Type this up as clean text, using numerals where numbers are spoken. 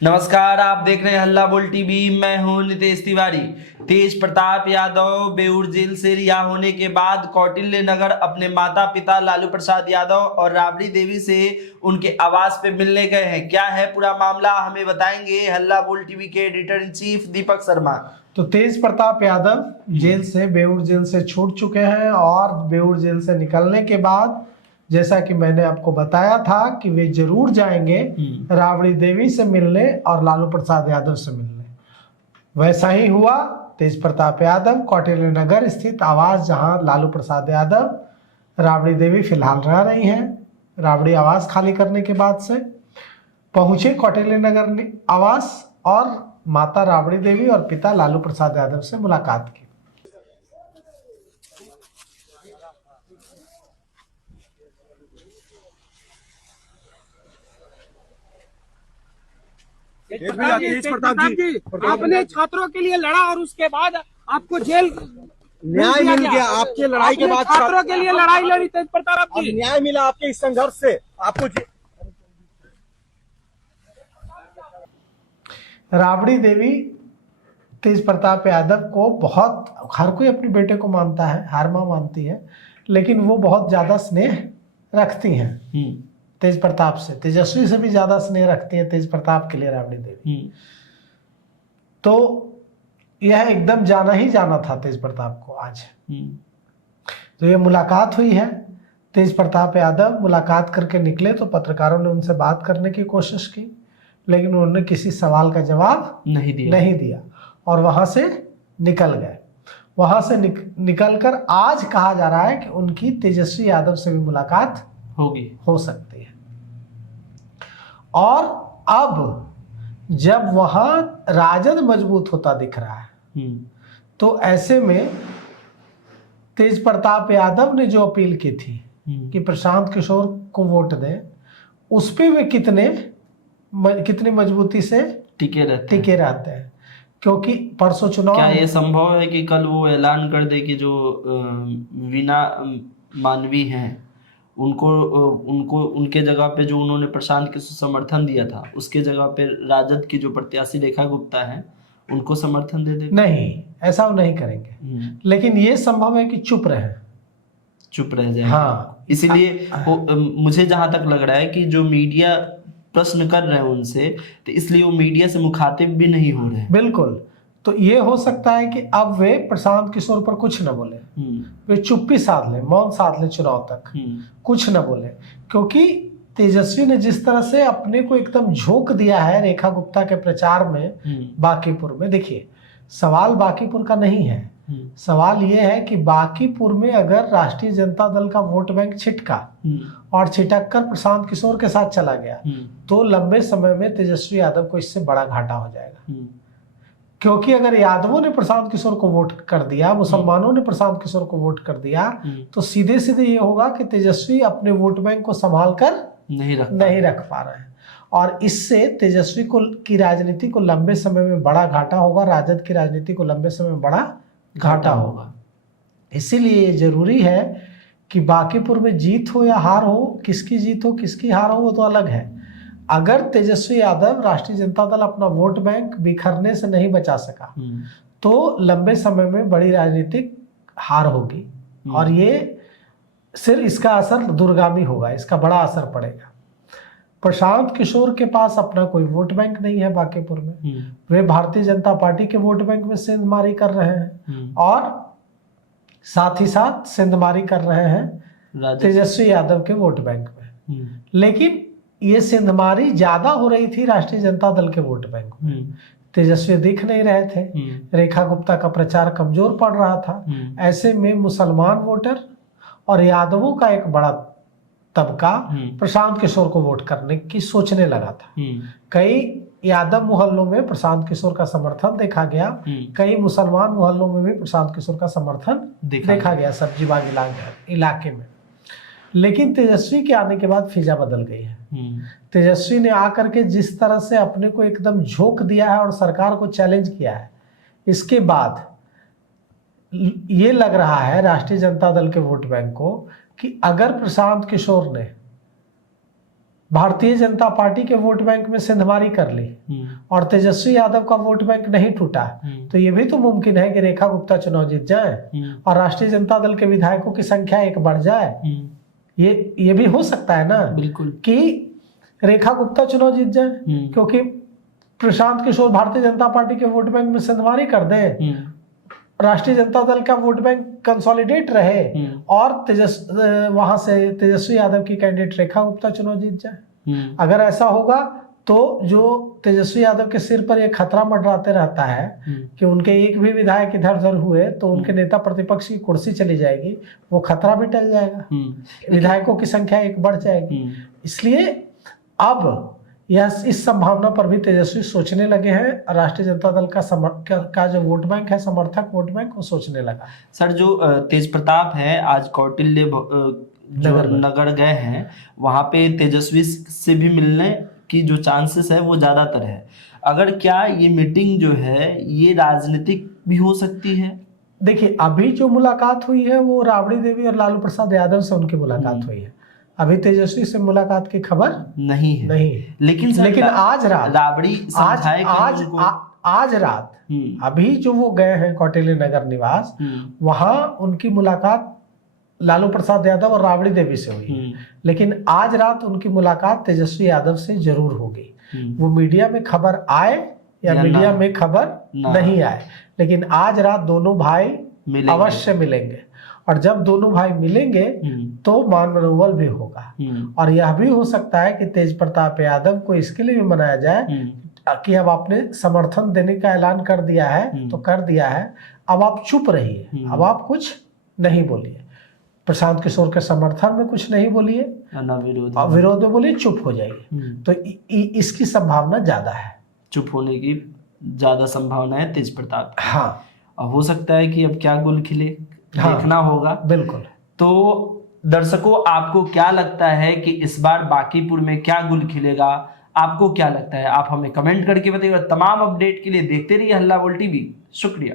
नमस्कार, आप देख रहे हैं हल्ला बोल टीवी। मैं हूं नितेश तिवारी। तेज प्रताप यादव बेऊर जेल से रिहा होने के बाद कौटिल्य नगर अपने माता पिता लालू प्रसाद यादव और राबड़ी देवी से उनके आवास पे मिलने गए हैं। क्या है पूरा मामला, हमें बताएंगे हल्ला बोल टीवी के editor in chief Deepak Sharma. तो तेज प्रताप यादव जेल से बेऊर जेल से छूट चुके हैं और बेऊर जेल से निकलने के बाद जैसा कि मैंने आपको बताया था कि वे जरूर जाएंगे राबड़ी देवी से मिलने और लालू प्रसाद यादव से मिलने। वैसा ही हुआ। तेज प्रताप यादव कौटिल्य नगर स्थित आवास, जहां लालू प्रसाद यादव राबड़ी देवी फिलहाल रह रही हैं, राबड़ी आवास खाली करने के बाद से पहुंचे कौटिल्य नगर आवास और माता राबड़ी देवी और पिता लालू प्रसाद यादव से मुलाकात की। तेज प्रताप जी, आपने छात्रों के लिए लड़ा और उसके बाद आपको जेल न्याय मिल गया। आपके लड़ाई के बाद छात्रों के लिए लड़ाई लड़ी तेज प्रताप जी, न्याय मिला आपके इस संघर्ष से। आपको राबड़ी देवी तेज प्रताप यादव को बहुत, हर कोई अपने बेटे को मानता है, हर माँ मानती है, लेकिन वो बहुत ज्यादा स्नेह रखती हैं तेज प्रताप से, तेजस्वी से भी ज्यादा स्नेह रखती है तेज प्रताप के लिए राबड़ी देवी। तो यह एकदम जाना ही जाना था तेज प्रताप को आज। तो ये मुलाकात हुई है। तेज प्रताप यादव मुलाकात करके निकले तो पत्रकारों ने उनसे बात करने की कोशिश की, लेकिन उन्होंने किसी सवाल का जवाब नहीं दिया और वहां से निकल गए। वहां से निकलकर आज कहा जा रहा है कि उनकी तेजस्वी यादव से भी मुलाकात हो सकती है। और अब जब वहां राजद मजबूत होता दिख रहा है तो ऐसे में तेज प्रताप यादव ने जो अपील की थी कि प्रशांत किशोर को वोट दें, उस पे वे कितनी मजबूती से टिके रहते हैं। क्योंकि परसों चुनाव, क्या ये संभव है कि कल वो ऐलान कर दे कि जो वीणा मानवी हैं उनको उनके जगह पे जो उन्होंने प्रशांत के समर्थन दिया था उसके जगह पे राजद की जो प्रत्याशी रेखा गुप्ता है उनको समर्थन दे दे? नहीं, ऐसा वो नहीं करेंगे, लेकिन ये संभव है कि चुप रह जाए। हाँ, इसीलिए मुझे जहां तक लग रहा है कि जो मीडिया प्रश्न कर रहे हैं उनसे, तो इसलिए वो मीडिया से मुखातिब भी नहीं हो रहे। बिल्कुल। तो ये हो सकता है कि अब वे प्रशांत किशोर पर कुछ न बोले, वे चुप्पी साध लें, मौन साध लें चुनाव तक, कुछ न बोले। क्योंकि तेजस्वी ने जिस तरह से अपने को एकदम झोंक दिया है रेखा गुप्ता के प्रचार में बांकीपुर में, देखिए सवाल बांकीपुर का नहीं है, सवाल ये है कि बांकीपुर में अगर राष्ट्रीय जनता दल का वोट बैंक छिटका और छिटक कर प्रशांत किशोर के साथ चला गया तो लंबे समय में तेजस्वी यादव को इससे बड़ा घाटा हो जाएगा। क्योंकि अगर यादवों ने प्रशांत किशोर को वोट कर दिया, मुसलमानों ने प्रशांत किशोर को वोट कर दिया, तो सीधे सीधे ये होगा कि तेजस्वी अपने वोट बैंक को संभाल कर नहीं रख पा रहे हैं और इससे तेजस्वी की राजनीति को लंबे समय में बड़ा घाटा होगा, राजद की राजनीति को लंबे समय में बड़ा घाटा होगा। इसीलिए ये जरूरी है कि बांकीपुर में जीत हो या हार हो, किसकी जीत हो किसकी हार हो वो तो अलग है। अगर तेजस्वी यादव राष्ट्रीय जनता दल अपना वोट बैंक बिखरने से नहीं बचा सका तो लंबे समय में बड़ी राजनीतिक हार होगी और ये सिर्फ इसका असर दूरगामी होगा, इसका बड़ा असर पड़ेगा। प्रशांत किशोर के पास अपना कोई वोट बैंक नहीं है बांकीपुर में, वे भारतीय जनता पार्टी के वोट बैंक में सेंधमारी कर रहे हैं और साथ ही साथ सेंधमारी कर रहे हैं तेजस्वी यादव के वोट बैंक में। लेकिन ये सेंधमारी ज्यादा हो रही थी राष्ट्रीय जनता दल के वोट बैंक में, तेजस्वी दिख नहीं रहे थे, रेखा गुप्ता का प्रचार कमजोर पड़ रहा था। ऐसे में मुसलमान वोटर और यादवों का एक बड़ा तबका प्रशांत किशोर को वोट करने की सोचने लगा था। कई यादव मोहल्लों में प्रशांत किशोर का समर्थन देखा गया, कई मुसलमान मोहल्लों में भी प्रशांत किशोर का समर्थन देखा गया सब्जी बाग इलाके में। लेकिन तेजस्वी के आने के बाद फिजा बदल गई है। तेजस्वी ने आकर के जिस तरह से अपने को एकदम झोंक दिया है और सरकार को चैलेंज किया है, इसके बाद ये लग रहा है राष्ट्रीय जनता दल के वोट बैंक को कि अगर प्रशांत किशोर ने भारतीय जनता पार्टी के वोट बैंक में सिंधमारी कर ली और तेजस्वी यादव का वोट बैंक नहीं टूटा, तो ये भी तो मुमकिन है कि रेखा गुप्ता चुनाव जीत जाए और राष्ट्रीय जनता दल के विधायकों की संख्या 1 बढ़ जाए। ये भी हो सकता है ना, बिल्कुल, कि रेखा गुप्ता चुनाव जीत जाए, क्योंकि प्रशांत किशोर भारतीय जनता पार्टी के वोट बैंक में सिंधमारी कर दें, राष्ट्रीय जनता दल का वोट बैंक कंसोलिडेट रहे और वहां से तेजस्वी यादव की कैंडिडेट रेखा गुप्ता चुनाव जीत जाए। अगर ऐसा होगा तो जो तेजस्वी यादव के सिर पर यह खतरा मंडराते रहता है कि उनके एक भी विधायक इधर उधर हुए तो उनके नेता प्रतिपक्ष की कुर्सी चली जाएगी, वो खतरा भी टल जाएगा, विधायकों की संख्या 1 बढ़ जाएगी। इसलिए अब इस संभावना पर भी तेजस्वी सोचने लगे हैं। राष्ट्रीय जनता दल का जो वोट बैंक है, समर्थक वोट बैंक, वो सोचने लगा। सर, जो तेज प्रताप है आज कौटिल्य जो नगर गए हैं, वहां पे तेजस्वी से भी मिलने की जो चांसेस है वो ज्यादातर है। अगर क्या ये मीटिंग जो है ये राजनीतिक भी हो सकती है? देखिए, अभी जो मुलाकात हुई है वो राबड़ी देवी और लालू प्रसाद यादव से उनकी मुलाकात हुई है। अभी तेजस्वी से मुलाकात की खबर नहीं है। लेकिन आज रात राबड़ी आज रात अभी जो वो गए हैं कौटिल्य नगर निवास, वहां उनकी मुलाकात लालू प्रसाद यादव और राबड़ी देवी से हुई, लेकिन आज रात उनकी मुलाकात तेजस्वी यादव से जरूर होगी। वो मीडिया में खबर आए या मीडिया में खबर नहीं आए, लेकिन आज रात दोनों भाई अवश्य मिलेंगे। और जब दोनों भाई मिलेंगे तो मान मनोबल भी होगा। और यह भी हो सकता है कि तेज प्रताप यादव को इसके लिए भी मनाया जाए कि अब आपने समर्थन देने का ऐलान कर दिया है तो कर दिया है, अब आप चुप रहिए, अब आप कुछ नहीं बोलिए, प्रशांत किशोर के समर्थन में कुछ नहीं बोलिए, विरोध में बोलिए, चुप हो जाइए। तो इसकी संभावना ज्यादा है, चुप होने की ज्यादा संभावना है तेज प्रताप। हाँ, हो सकता है कि अब क्या गुल खिले, देखना होगा। बिल्कुल। तो दर्शकों, आपको क्या लगता है कि इस बार बांकीपुर में क्या गुल खिलेगा? आपको क्या लगता है? आप हमें कमेंट करके बताइए। तमाम अपडेट के लिए देखते रहिए हल्ला बोल टीवी। शुक्रिया।